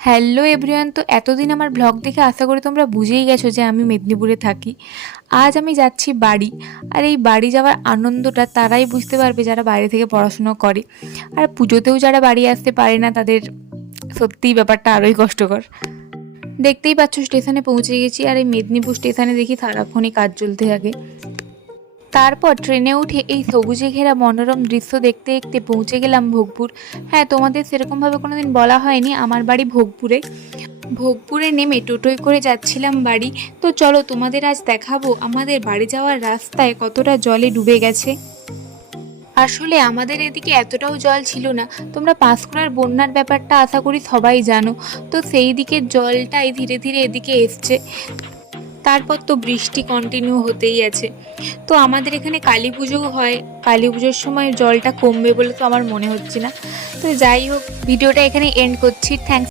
Hello everyone, তো এতদিন আমার ব্লগ দেখে আশা করি তোমরা বুঝেই গেছো যে আমি মেদিনীপুরে থাকি। আজ আমি যাচ্ছি বাড়ি। আর এই বাড়ি যাওয়ার আনন্দটা তারাই বুঝতে পারবে যারা বাইরে থেকে পড়াশুনো করে। আর পুজোতেও যারা বাড়ি আসতে পারে না তাদের সত্যিই ব্যাপারটা আরোই কষ্টকর। দেখতেই পাচ্ছ স্টেশনে পৌঁছে গেছি, আর এই মেদিনীপুর স্টেশনে দেখি সারাক্ষণই কাজ চলতে থাকে। তারপর ট্রেনে উঠে এই সবুজে ঘেরা মনোরম দৃশ্য দেখতে দেখতে পৌঁছে গেলাম ভোগপুর। হ্যাঁ, তোমাদের সেরকমভাবে কোনোদিন বলা হয়নি, আমার বাড়ি ভোগপুরে। ভোগপুরে নেমে টোটোয় করে যাচ্ছিলাম বাড়ি। তো চলো তোমাদের আজ দেখাবো আমাদের বাড়ি যাওয়ার রাস্তায় কতটা জলে ডুবে গেছে। আসলে আমাদের এদিকে এতটাও জল ছিল না। তোমরা পাঁশকুড়ার বন্যার ব্যাপারটা আশা করি সবাই জানো। তো সেই দিকের জলটাই ধীরে ধীরে এদিকে এসছে। তারপর তো বৃষ্টি কন্টিনিউ হতেই আছে। তো আমাদের এখানে কালী পুজোও হয়। কালী পুজোর সময় জলটা কমবে বলে তো আমার মনে হচ্ছে না। তো যাই হোক, ভিডিওটা এখানে এন্ড করছি। থ্যাংকস।